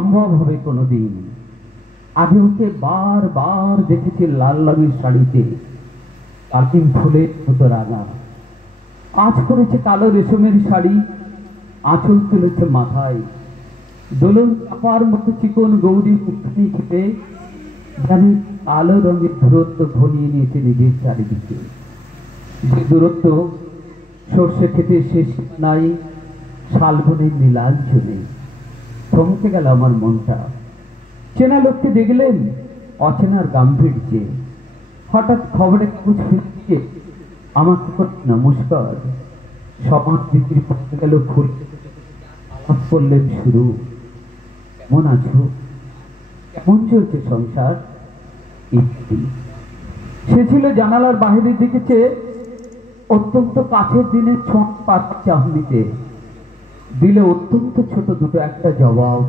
সম্ভব হবে কোনোদিন। আগে ওকে বারবার দেখেছি লাল রঙের শাড়িতে, কাটিং ফুলের মতো রাঙা। আজ করেছে কালো রেশমের শাড়ি, আঁচল তুলেছে মাথায়, দোলন চাপার মতো চিকন গৌরী মুখখানি খেতে যেন কালো রঙের দূরত্ব ঘনিয়ে নিয়েছে নিজের চারিদিকে। যে দূরত্ব সর্ষে খেতে শেষ নাই শালবনের নীলাঞ্চলে। থমকে গেল আমার মনটা। চেনা লোককে দেখলেন অচেনার গাম্ভীর্যে। হঠাৎ খবরে কাগজ ফিরিয়ে আমাকে নমস্কার। সমাজ বিক্রি করতে গেল ফুল করলেন শুরু। কেমন আছো, কেমন চলছে সংসার ইত্যাদি। সে ছিল জানালার বাহিরের দিকে চেয়ে অত্যন্ত কাছের দিনের ছোঁয়া পাতা চাহনিতে। দিলে অত্যন্ত ছোট দুটো একটা জবাব,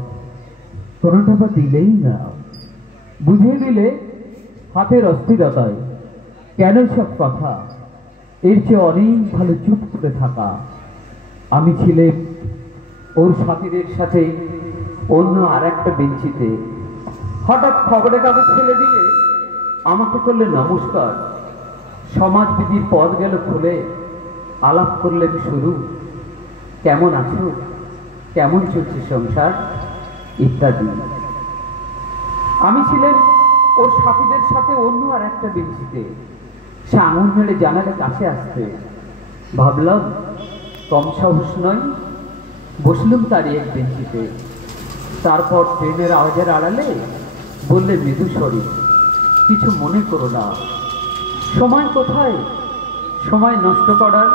কোনোটা বা দিলেই না। বুঝিয়ে দিলে হাতের অস্থিরতায় কেন সব কথা, এর চেয়ে অনেক ভালো চুপ করে থাকা। আমি ছিলাম ওর সাথীদের সাথে অন্য আর একটা বেঞ্চিতে। হঠাৎ খবরের কাগজ ফেলে দিয়ে আমাকে করলে নমস্কার। সমাজবিধির পথ গেল খুলে, আলাপ করলেন শুরু। কেমন আছো, কেমন চলছে সংসার ইত্যাদি। আমি ছিলাম ওর সাথীদের সাথে অন্য আর একটা বেঞ্চিতে। সে আঙুল মেরে জানালে কাছে আসতে। ভাবলাম কম সাহস নয়, বসলুম তারই এক বেঞ্চিতে। তারপর ট্রেনের আওয়াজের আড়ালে বললে মৃদু স্বরে, কিছু মনে করো না। সময় কোথায় সময় নষ্ট করার?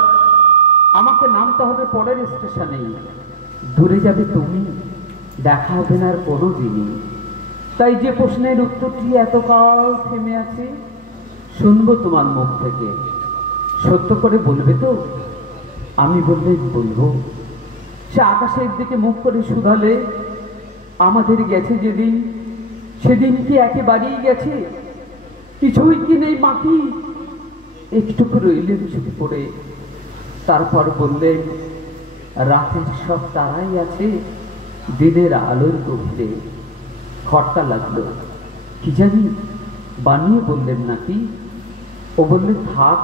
আমাকে নামতে হবে পরের স্টেশনে। দূরে যাবে তুমি, দেখা হবে না আর কোনো দিনই। তাই যে প্রশ্নের উত্তরটি এতকাল থেমে আছে, শুনবো তোমার মুখ থেকে। সত্য করে বলবে তো? আমি বললে বলবো। সে আকাশের দিকে মুখ করে শুধালে, আমাদের গেছে যেদিন, সেদিন কি একেবারেই গেছে? কিছুই কি নেই বাকি? একটুকু রইলেন চুপ পড়ে। তারপর বললেন, রাতের সব তারাই আছে দিনের আলোর গভীরে। খটকা লাগলো, কি জানি বানিয়ে বললেন নাকি। ও বললে, থাক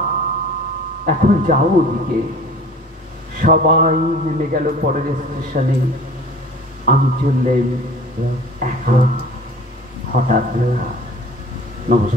এখন যাও ওদিকে। সবাই নেমে গেল পরের স্টেশনে। আমি চললেন একা। হঠাৎ নমস্কার।